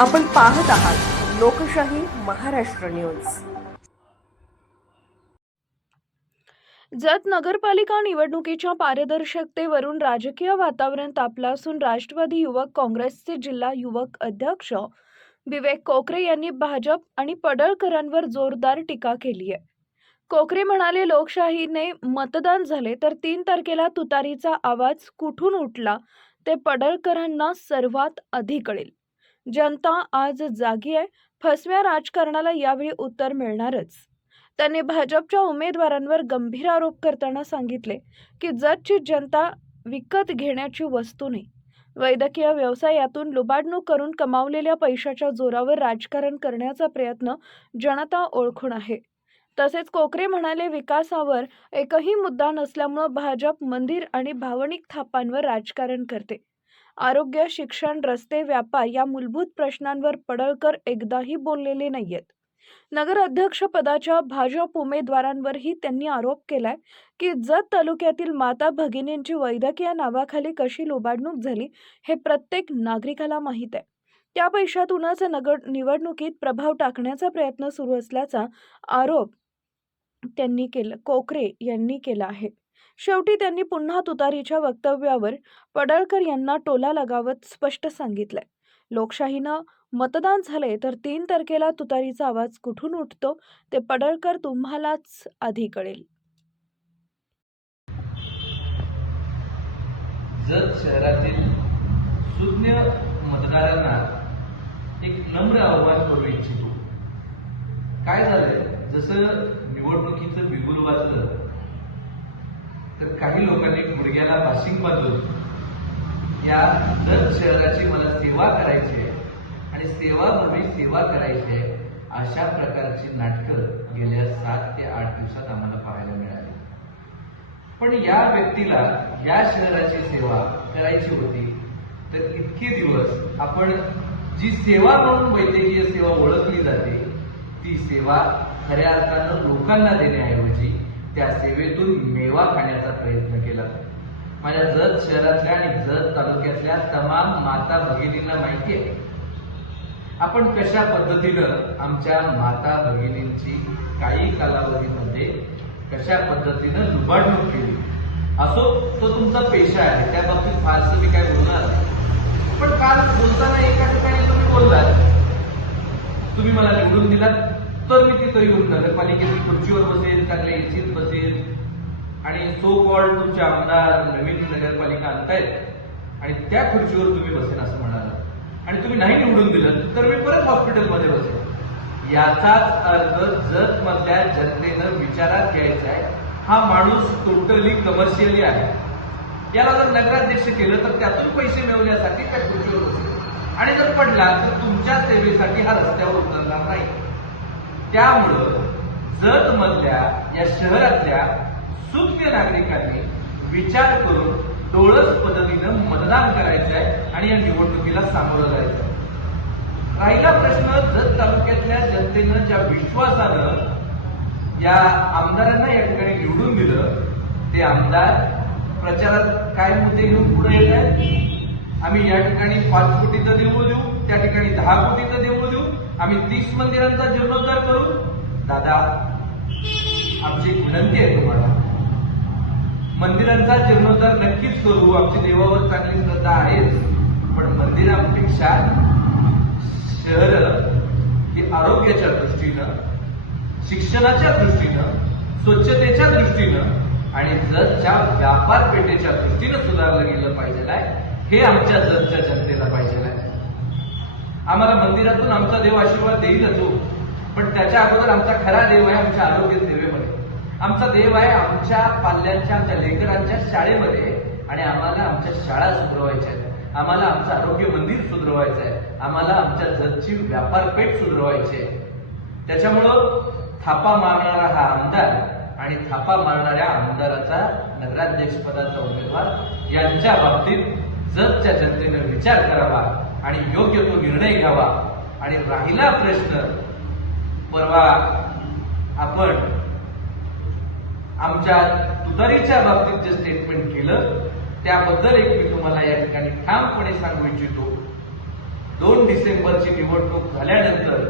आपण पाहत आहात लोकशाही महाराष्ट्र न्यूज. जत नगरपालिका निवडणुकीच्या पारदर्शकतेवरून राजकीय वातावरण तापलं असून राष्ट्रवादी युवक काँग्रेसचे जिल्हा युवक अध्यक्ष विवेक कोकरे यांनी भाजप आणि पडळकरांवर जोरदार टीका केली आहे. कोकरे म्हणाले लोकशाहीने मतदान झाले तर तीन तारखेला तुतारीचा आवाज कुठून उठला ते पडळकरांना सर्वात आधी कळेल. जनता आज जागी आहे. फसव्या राजकारणाला यावेळी उत्तर मिळणारच. त्यांनी भाजपच्या उमेदवारांवर गंभीर आरोप करताना सांगितले की जतची जनता विकत घेण्याची वस्तू नाही. वैद्यकीय व्यवसायातून लुबाडणूक करून कमावलेल्या पैशाच्या जोरावर राजकारण करण्याचा प्रयत्न जनता ओळखून आहे. तसेच कोकरे म्हणाले विकासावर एकही मुद्दा नसल्यामुळं भाजप मंदिर आणि भावनिक थापांवर राजकारण करते. आरोग्य शिक्षण रस्ते व्यापार या मूलभूत प्रश्नांवर पडळकर एकदाही बोललेले नाहीयेत. नगर अध्यक्ष पदाच्या भाजप उमेदवारांवरही त्यांनी आरोप केलाय की जत तालुक्यातील माता भगिनींची वैद्यकीय नावाखाली कशी लुबाडणूक झाली हे प्रत्येक नागरिकाला माहीत आहे. त्या पैशातूनच नगर निवडणुकीत प्रभाव टाकण्याचा प्रयत्न सुरू असल्याचा आरोप त्यांनी केला कोकरे यांनी केला आहे. शेवटी त्यांनी पुन्हा तुतारीच्या वक्तव्यावर पडळकर यांना टोला लगावत स्पष्ट सांगितलंय. लोकशाहीनं मतदान झाले तर तीन तारखेला तुतारीचा आवाज कुठून उठतो ते पडळकर तुम्हालाच आधी कळेल. जत शहरातील सुज्ञ मतदारांना एक नम्र आव्हान करू इच्छितो. काय झालंय? जसं निवडणुकीचं बिगुल वाजलं तर काही लोकांनी गुडघ्याला बाशिंग बांधून या दर शहराची मला सेवा करायची आहे आणि सेवा म्हणून सेवा करायची आहे अशा प्रकारची नाटकं गेल्या सात ते आठ दिवसात आम्हाला पाहायला मिळाली. पण या व्यक्तीला या शहराची सेवा करायची होती तर इतके दिवस आपण जी सेवा म्हणून वैद्यकीय सेवा ओळखली जाते ती सेवा खऱ्या अर्थानं लोकांना देण्याऐवजी त्या सेवेतून मेवा खाण्याचा प्रयत्न केला. माझ्या जत शहरातल्या आणि जत तालुक्यातल्या तमाम माता भगिनींना माहिती आहे. आपण कशा पद्धतीनं आमच्या माता भगिनींची काही कालावधीमध्ये कशा पद्धतीनं लुबाडणूक केली? असो तो तुमचा पेशा आहे त्या बाबतीत फारसं मी काय बोलणार नाही. पण काल बोलताना एका ठिकाणी तुम्ही बोललात? तुम्ही मला निवडून दिलात? तर मी तिथं येऊन नगरपालिकेतील खुर्चीवर बसेल चांगल्या एसीत बसेल. आणि सो कॉल्ड तुमचे आमदार नवीन नगरपालिका आणतायत. आणि त्या खुर्चीवर तुम्ही बसेल असं म्हणाल. आणि तुम्ही नाही निवडून दिलं तर मी परत हॉस्पिटलमध्ये बसेल. याचाच अर्थ जत मधल्या जनतेनं विचारात घ्यायचा आहे हा माणूस टोटली कमर्शियली आहे. याला जर नगराध्यक्ष केलं तर त्यातून पैसे मिळवण्यासाठी त्या खुर्चीवर बसेल. आणि जर पडला तर तुमच्या सेवेसाठी हा रस्त्यावर उतरणार नाही. त्यामुळं जत मधल्या या शहरातल्या सुज्ञ नागरिकांनी विचार करून डोळस पद्धतीनं मतदान करायचं आहे आणि या निवडणुकीला सामोरं जायचं राहिला प्रश्न जत तालुक्यातल्या जनतेनं ज्या विश्वासानं या आमदारांना या ठिकाणी निवडून दिलं ते आमदार प्रचारात काय मुद्दे घेऊन पुढे येत आहेत? आम्ही या ठिकाणी पाच कोटीचं देऊ देऊ त्या ठिकाणी दहा कोटीचं देऊ देऊ आम्ही तीस मंदिरांचा जीर्णोद्धार करू. दादा आमची विनंती आहे तुम्हाला. मंदिरांचा जीर्णोद्धार नक्कीच करू. आमची देवावर चांगली श्रद्धा आहेच. पण मंदिरापेक्षा शहर हे आरोग्याच्या दृष्टीनं शिक्षणाच्या दृष्टीनं स्वच्छतेच्या दृष्टीनं आणि जतच्या व्यापारपेठेच्या दृष्टीनं सुधारलं गेलं पाहिजे आहे. हे आमच्या जगच्या जनतेला पाहिजे आहे. आम्हाला मंदिरातून आमचा देव आशीर्वाद देईलच हो पण त्याच्या अगोदर आमचा खरा देव आहे आमच्या आरोग्य सेवेमध्ये. आमचा देव आहे आमच्या पाल्यांच्या आमच्या लेकरांच्या शाळेमध्ये आणि आम्हाला आमच्या शाळा सुधरवायच्या आहेत. आम्हाला आमचं आरोग्य मंदिर सुधरवायचं आहे. आम्हाला आमच्या जतची व्यापारपेठ सुधरवायची आहे. त्याच्यामुळं थापा मारणारा हा आमदार आणि थापा मारणाऱ्या आमदाराचा नगराध्यक्षपदाचा उमेदवार यांच्या बाबतीत जतच्या जनतेनं विचार करावा. आणि योग्य तो निर्णय घ्यावा. आणि राहिला प्रश्न परवा आपण आमच्या तुतारीच्या बाबतीत जे स्टेटमेंट केलं त्याबद्दल एक मी तुम्हाला या ठिकाणी ठामपणे सांगू इच्छितो. दोन डिसेंबरची निवडणूक झाल्यानंतर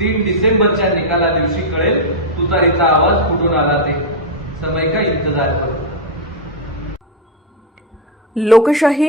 तीन डिसेंबरच्या निकाला दिवशी कळेल तुतारीचा आवाज कुठून आला ते. समय का इंतजार करो? लोकशाही